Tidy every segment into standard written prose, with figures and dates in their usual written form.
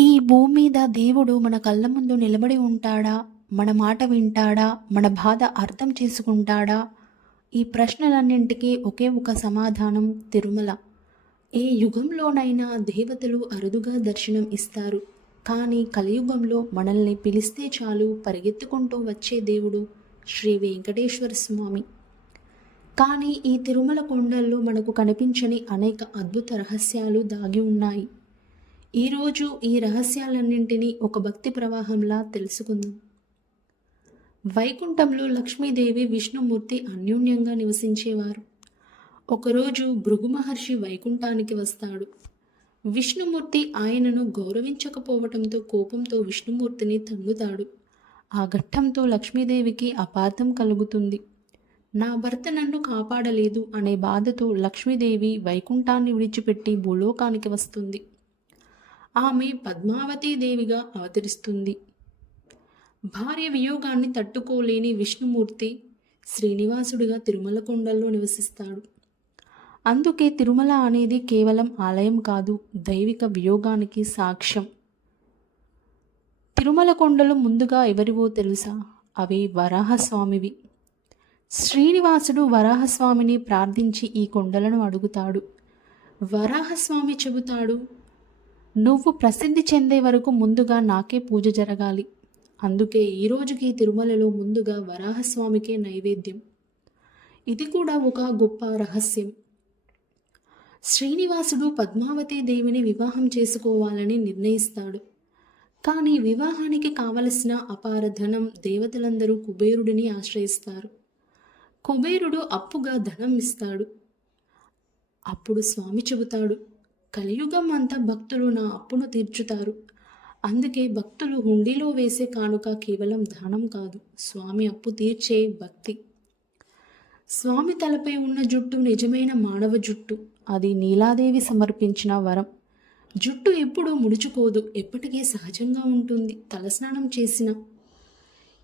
ఈ భూమి మీద దేవుడు మన కళ్ళ ముందు నిలబడి ఉంటాడా? మన మాట వింటాడా? మన బాధ అర్థం చేసుకుంటాడా? ఈ ప్రశ్నలన్నింటికీ ఒకే ఒక సమాధానం తిరుమల. ఏ యుగంలోనైనా దేవతలు అరుదుగా దర్శనం ఇస్తారు. కానీ కలియుగంలో మనల్ని పిలిస్తే చాలు పరిగెత్తుకుంటూ వచ్చే దేవుడు శ్రీ వెంకటేశ్వర స్వామి. కానీ ఈ తిరుమల కొండల్లో మనకు కనిపించని అనేక అద్భుత రహస్యాలు దాగి ఉన్నాయి. ఈరోజు ఈ రహస్యాలన్నింటినీ ఒక భక్తి ప్రవాహంలా తెలుసుకుందాం. వైకుంఠంలో లక్ష్మీదేవి విష్ణుమూర్తి అన్యోన్యంగా నివసించేవారు. ఒకరోజు భృగు మహర్షి వైకుంఠానికి వస్తాడు. విష్ణుమూర్తి ఆయనను గౌరవించకపోవటంతో కోపంతో విష్ణుమూర్తిని తన్నుతాడు. ఆ ఘట్టంతో లక్ష్మీదేవికి అపార్థం కలుగుతుంది. నా భర్త నన్ను కాపాడలేదు అనే బాధతో లక్ష్మీదేవి వైకుంఠాన్ని విడిచిపెట్టి భూలోకానికి వస్తుంది. ఆమె పద్మావతీదేవిగా అవతరిస్తుంది. భార్య వియోగాన్ని తట్టుకోలేని విష్ణుమూర్తి శ్రీనివాసుడిగా తిరుమల కొండల్లో నివసిస్తాడు. అందుకే తిరుమల అనేది కేవలం ఆలయం కాదు, దైవిక వియోగానికి సాక్ష్యం. తిరుమల కొండలు ముందుగా ఎవరివో తెలుసా? అవి వరాహస్వామివి. శ్రీనివాసుడు వరాహస్వామిని ప్రార్థించి ఈ కొండలను అడుగుతాడు. వరాహస్వామి చెబుతాడు, నువ్వు ప్రసిద్ధి చెందే వరకు ముందుగా నాకే పూజ జరగాలి. అందుకే ఈరోజుకి తిరుమలలో ముందుగా వరాహస్వామికే నైవేద్యం. ఇది కూడా ఒక గొప్ప రహస్యం. శ్రీనివాసుడు పద్మావతీ దేవిని వివాహం చేసుకోవాలని నిర్ణయిస్తాడు. కానీ వివాహానికి కావలసిన అపార ధనం దేవతలందరూ కుబేరుడిని ఆశ్రయిస్తారు. కుబేరుడు అప్పుగా ధనం ఇస్తాడు. అప్పుడు స్వామి చెబుతాడు, కలియుగం అంతా భక్తులు నా అప్పును తీర్చుతారు. అందుకే భక్తులు హుండీలో వేసే కానుక కేవలం దానం కాదు, స్వామి అప్పు తీర్చే భక్తి. స్వామి తలపై ఉన్న జుట్టు నిజమైన మానవ జుట్టు. అది నీలాదేవి సమర్పించిన వరం. జుట్టు ఎప్పుడూ ముడుచుకోదు, ఎప్పటికీ సహజంగా ఉంటుంది. తలస్నానం చేసిన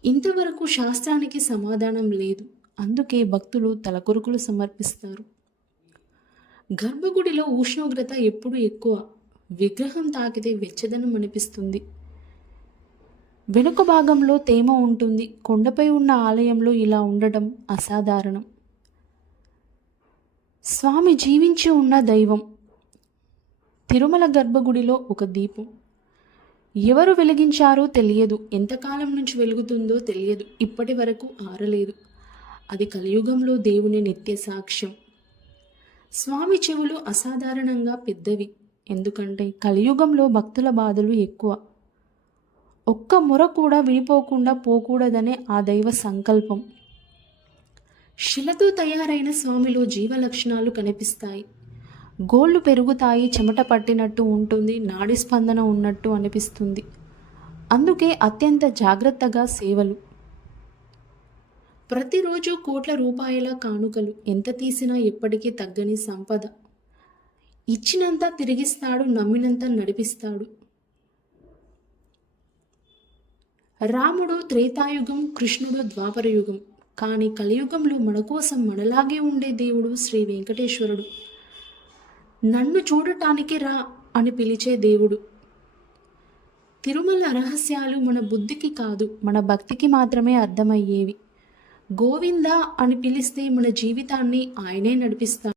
ఇంతవరకు శాస్త్రానికి సమాధానం లేదు. అందుకే భక్తులు తలకొరుకులు సమర్పిస్తారు. గర్భగుడిలో ఉష్ణోగ్రత ఎప్పుడు ఎక్కువ. విగ్రహం తాకితే వెచ్చదనం అనిపిస్తుంది. వెనుక భాగంలో తేమ ఉంటుంది. కొండపై ఉన్న ఆలయంలో ఇలా ఉండడం అసాధారణం. స్వామి జీవించి ఉన్న దైవం. తిరుమల గర్భగుడిలో ఒక దీపం. ఎవరు వెలిగించారో తెలియదు, ఎంతకాలం నుంచి వెలుగుతుందో తెలియదు, ఇప్పటి వరకు ఆరలేదు. అది కలియుగంలో దేవుని నిత్య సాక్ష్యం. స్వామి చెవులు అసాధారణంగా పెద్దవి. ఎందుకంటే కలియుగంలో భక్తుల బాధలు ఎక్కువ. ఒక్క మొర కూడా వినిపోకుండా పోకూడదనే ఆ దైవ సంకల్పం. శిలతో తయారైన స్వామిలో జీవ లక్షణాలు కనిపిస్తాయి. గోళ్ళు పెరుగుతాయి, చెమట పట్టినట్టు ఉంటుంది, నాడి స్పందన ఉన్నట్టు అనిపిస్తుంది. అందుకే అత్యంత జాగ్రత్తగా సేవలు. ప్రతిరోజు కోట్ల రూపాయల కానుకలు. ఎంత తీసినా ఎప్పటికీ తగ్గని సంపద. ఇచ్చినంత తిరిగిస్తాడు, నమ్మినంత నడిపిస్తాడు. రాముడు త్రేతాయుగం, కృష్ణుడు ద్వాపరయుగం. కానీ కలియుగంలో మన కోసం మనలాగే ఉండే దేవుడు శ్రీ వెంకటేశ్వరుడు. నన్ను చూడటానికి రా అని పిలిచే దేవుడు. తిరుమల రహస్యాలు మన బుద్ధికి కాదు, మన భక్తికి మాత్రమే అర్థమయ్యేవి. గోవిందా అని పిలిస్తే మన జీవితాన్ని ఆయనే నడిపిస్తాడు.